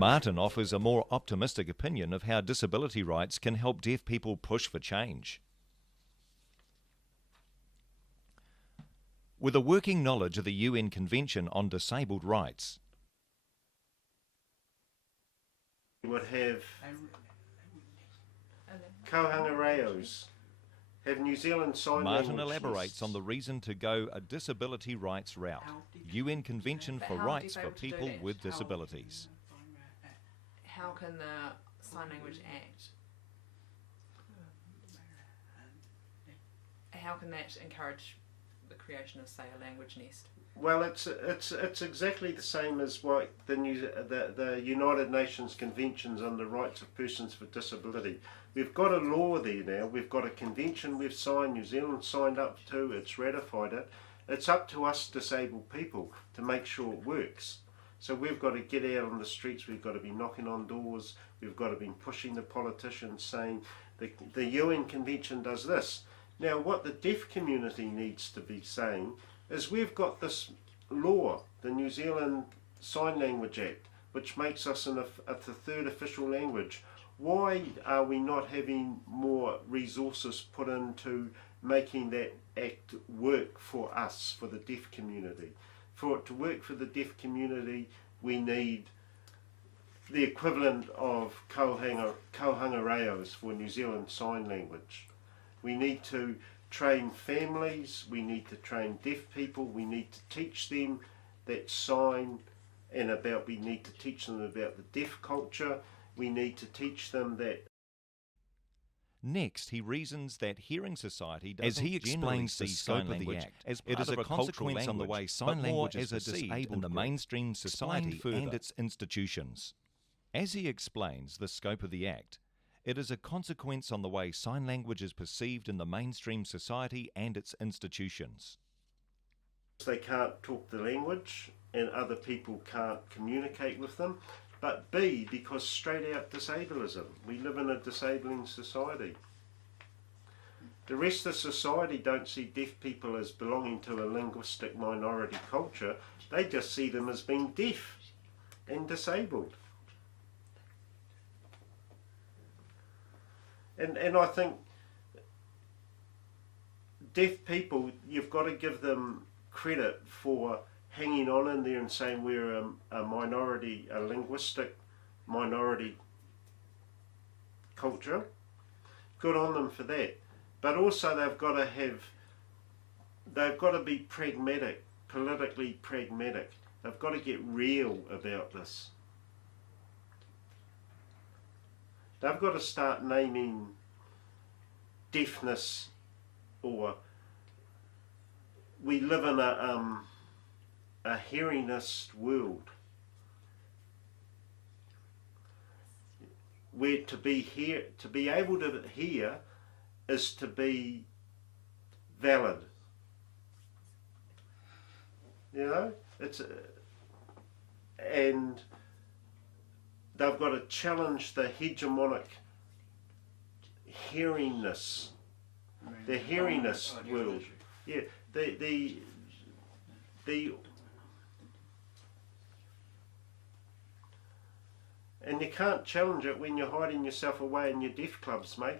Martin offers a more optimistic opinion of how disability rights can help deaf people push for change. With a working knowledge of the UN Convention on Disabled Rights, we would have kohanga reos, have New Zealand Sign Martin Language elaborates lists. on the reason to go a disability rights route, UN Convention for Rights for People with Disabilities. How can the Sign Language Act, how can that encourage the creation of, say, a language nest? Well, it's exactly the same as what the United Nations Conventions on the Rights of Persons with Disability. We've got a law there now. We've got a convention we've signed. New Zealand signed up to. It's ratified it. It's up to us disabled people to make sure it works. So we've got to get out on the streets. We've got to be knocking on doors. We've got to be pushing the politicians, saying the UN Convention does this. Now, what the deaf community needs to be saying is we've got this law, the New Zealand Sign Language Act, which makes us the third official language. Why are we not having more resources put into making that act work for us, for the deaf community? For it to work for the deaf community, we need the equivalent of kohanga reos for New Zealand Sign Language. We need to train families, we need to train deaf people, we need to teach them that sign and we need to teach them about the deaf culture, we need to teach them that. Next, he reasons that Hearing Society doesn't, as he explains the scope of the Act, as it is a consequence on the way sign language is perceived in the mainstream society and its institutions. As he explains the scope of the Act, it is a consequence on the way sign language is perceived in the mainstream society and its institutions. They can't talk the language and other people can't communicate with them, but B, because straight out disableism. We live in a disabling society. The rest of society don't see deaf people as belonging to a linguistic minority culture, they just see them as being deaf and disabled. And I think deaf people, you've got to give them credit for hanging on in there and saying we're a minority, a linguistic minority culture. Good on them for that. But also they've got to be pragmatic, politically pragmatic. They've got to get real about this. They've got to start naming deafness, or we live in a hearingist world where to be able to hear is to be valid. You know, and they've got to challenge the hegemonic hearingness, the hearingist world. Yeah, the and you can't challenge it when you're hiding yourself away in your deaf clubs, mate.